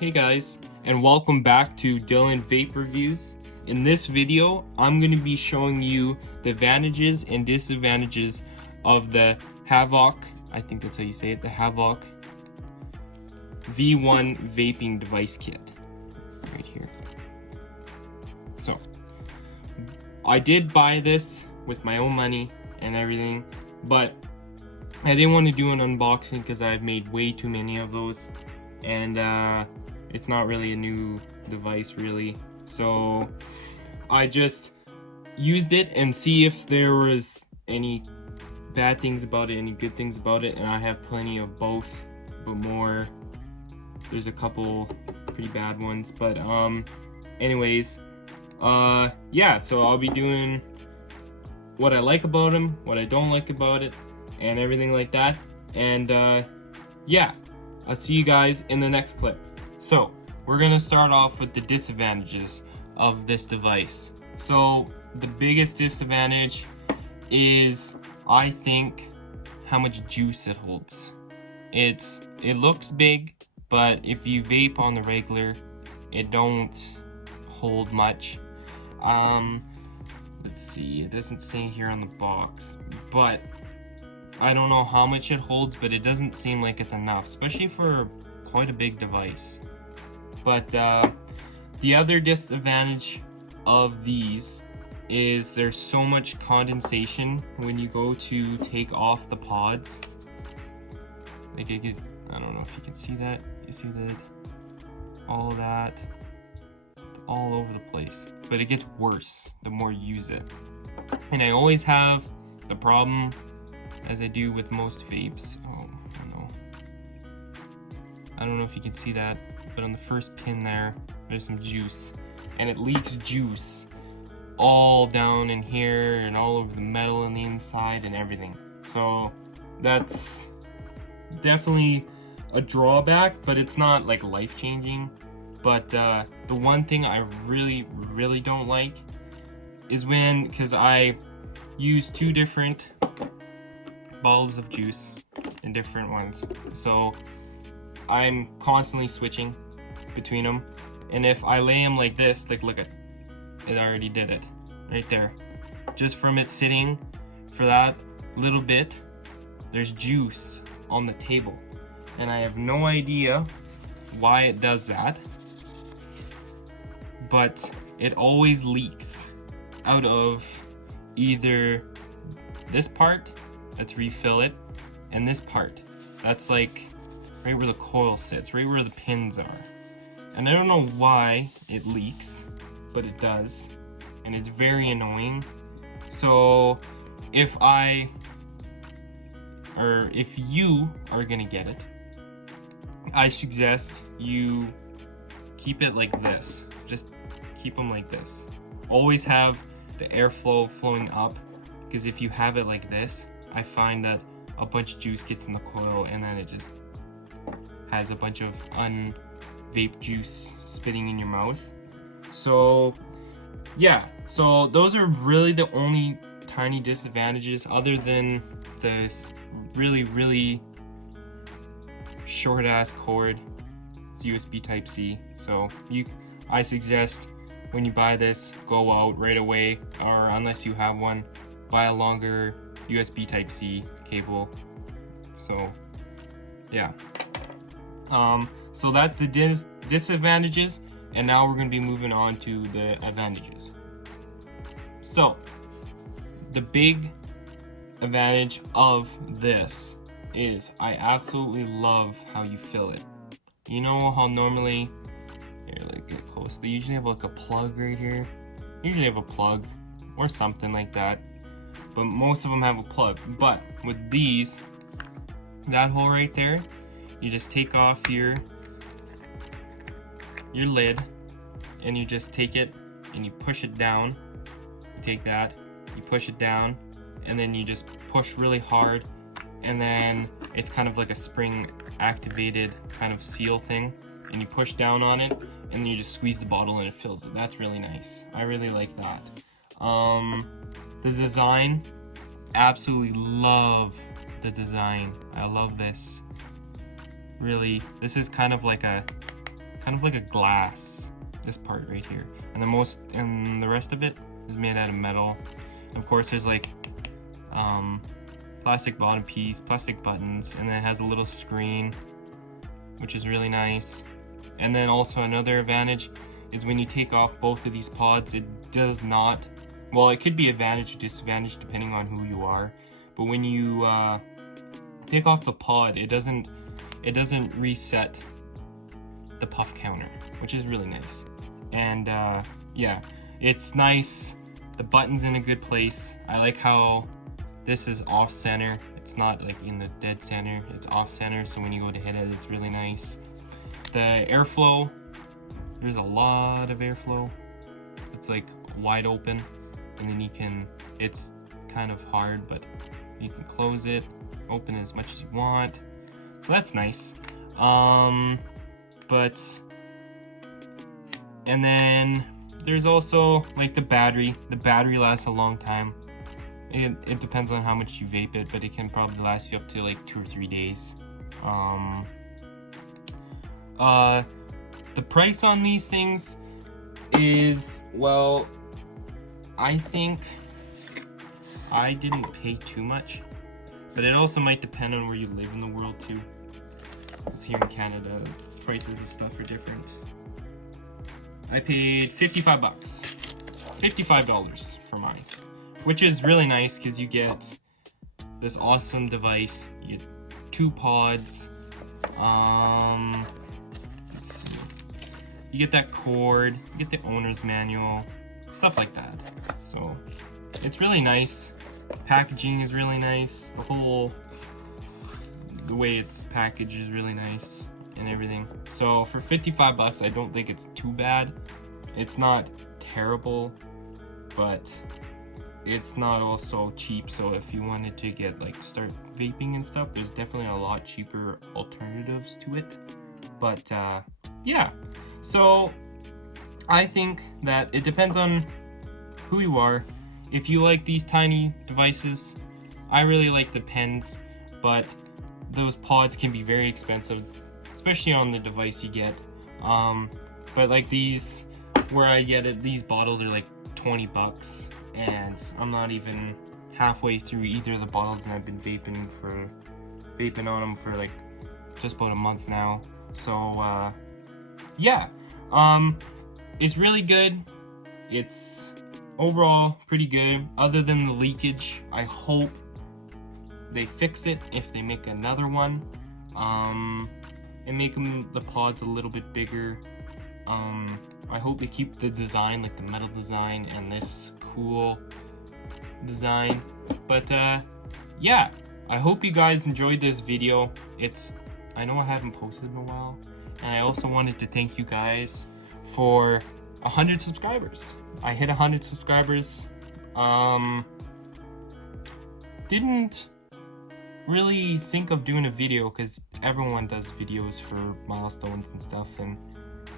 Hey guys, and welcome back to Dylan Vape Reviews. In this video, I'm going to be showing you the advantages and disadvantages of the Havok, I think that's how you say it, the Havok V1 vaping device kit, right here. So, I did buy this with my own money and everything, but I didn't want to do an unboxing because I've made way too many of those, and it's not really a new device really. So I just used it and see if there was any bad things about it, any good things about it, and I have plenty of both, but there's a couple pretty bad ones, but anyways, yeah, so I'll be doing what I like about them, what I don't like about it, and everything like that. And yeah, I'll see you guys in the next clip. So we're gonna start off with the disadvantages of this device. So the biggest disadvantage is, I think, how much juice it holds. It looks big, but if you vape on the regular, it don't hold much. Let's see, it doesn't say here on the box, but I don't know how much it holds, but it doesn't seem like it's enough, especially for quite a big device. But the other disadvantage of these is there's so much condensation when you go to take off the pods. Like I don't know if you can see that. You see that? All that. All over the place. But it gets worse the more you use it. And I always have the problem, as I do with most vapes. Oh, no. I don't know if you can see that, but on the first pin there's some juice, and it leaks juice all down in here and all over the metal on the inside and everything. So that's definitely a drawback, but it's not like life-changing. But the one thing I really don't like is because I use two different bottles of juice in different ones, so I'm constantly switching between them. And if I lay them like this, like look at it, already did it right there. Just from it sitting for that little bit, there's juice on the table, and I have no idea why it does that, but it always leaks out of either this part, let's refill it, and this part, that's like right where the coil sits, right where the pins are. And I don't know why it leaks, but it does, and it's very annoying. So if you are gonna get it, I suggest you keep it like this. Just keep them like this. Always have the airflow flowing up, because if you have it like this, I find that a bunch of juice gets in the coil and then it just has a bunch of vape juice spitting in your mouth. So yeah, so those are really the only tiny disadvantages, other than this really short ass cord. It's USB type C. So I suggest when you buy this, go out right away, or unless you have one, buy a longer USB type C cable. So yeah, so that's the disadvantages, and now we're going to be moving on to the advantages. So the big advantage of this is I absolutely love how you fill it. You know how normally, here, like get close, they usually have like a plug right here. Usually have a plug or something like that, but most of them have a plug. But with these, that hole right there, you just take off your lid, and you just take it and you push it down. You take that, you push it down, and then you just push really hard, and then it's kind of like a spring activated kind of seal thing, and you push down on it, and then you just squeeze the bottle and it fills it. That's really nice. I really like that. The design, absolutely love the design. I love this. Really, this is kind of like a kind of like a glass, this part right here, and the rest of it is made out of metal. Of course, there's like plastic bottom piece, plastic buttons, and then it has a little screen, which is really nice. And then also another advantage is when you take off both of these pods, it does not, well, it could be advantage or disadvantage depending on who you are, but when you take off the pod, it doesn't reset the puff counter, which is really nice. And yeah, it's nice. The button's in a good place. I like how this is off center. It's not like in the dead center, it's off center, so when you go to hit it, it's really nice. The airflow, there's a lot of airflow. It's like wide open, and then you can, it's kind of hard, but you can close it, open as much as you want. So that's nice. But, and then there's also like the battery. The battery lasts a long time. It depends on how much you vape it, but it can probably last you up to like 2 or 3 days. The price on these things is, well, I think I didn't pay too much, but it also might depend on where you live in the world too. Because here in Canada, prices of stuff are different. I paid 55 bucks, $55 for mine, which is really nice because you get this awesome device. You get 2 pods. Let's see. You get that cord. You get the owner's manual, stuff like that. So it's really nice. Packaging is really nice. The way it's packaged is really nice and everything. So for 55 bucks, I don't think it's too bad. It's not terrible, but it's not also cheap. So if you wanted to get like start vaping and stuff, there's definitely a lot cheaper alternatives to it. But yeah, so I think that it depends on who you are. If you like these tiny devices, I really like the pens, but those pods can be very expensive, especially on the device you get. But like these, where I get it, these bottles are like 20 bucks, and I'm not even halfway through either of the bottles, and I've been vaping on them for like just about a month now. So yeah, it's really good. It's overall pretty good, other than the leakage. I hope they fix it if they make another one, and make the pods a little bit bigger. I hope they keep the design, like the metal design, and this cool design. But yeah, I hope you guys enjoyed this video. I know I haven't posted in a while, and I also wanted to thank you guys for 100 subscribers. I hit 100 subscribers. Didn't really think of doing a video because everyone does videos for milestones and stuff, and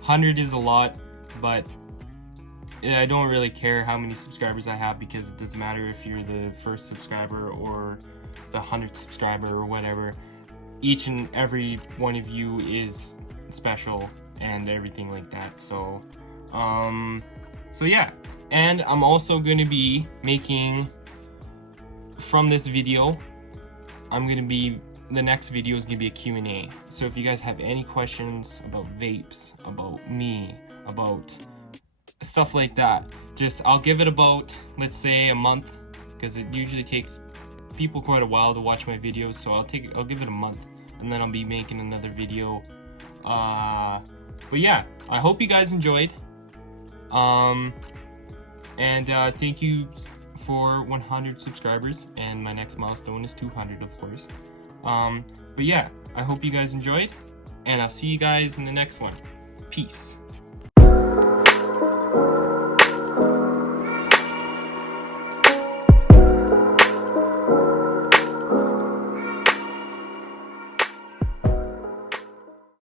100 is a lot, but I don't really care how many subscribers I have, because it doesn't matter if you're the first subscriber or the 100th subscriber or whatever. Each and every one of you is special and everything like that. So so yeah, and I'm also going to be making, from this video, the next video is going to be a Q&A. So if you guys have any questions about vapes, about me, about stuff like that, I'll give it about, let's say, a month, because it usually takes people quite a while to watch my videos. So I'll give it a month, and then I'll be making another video. But yeah, I hope you guys enjoyed. And thank you for 100 subscribers, and my next milestone is 200, of course. But yeah, I hope you guys enjoyed, and I'll see you guys in the next one. Peace.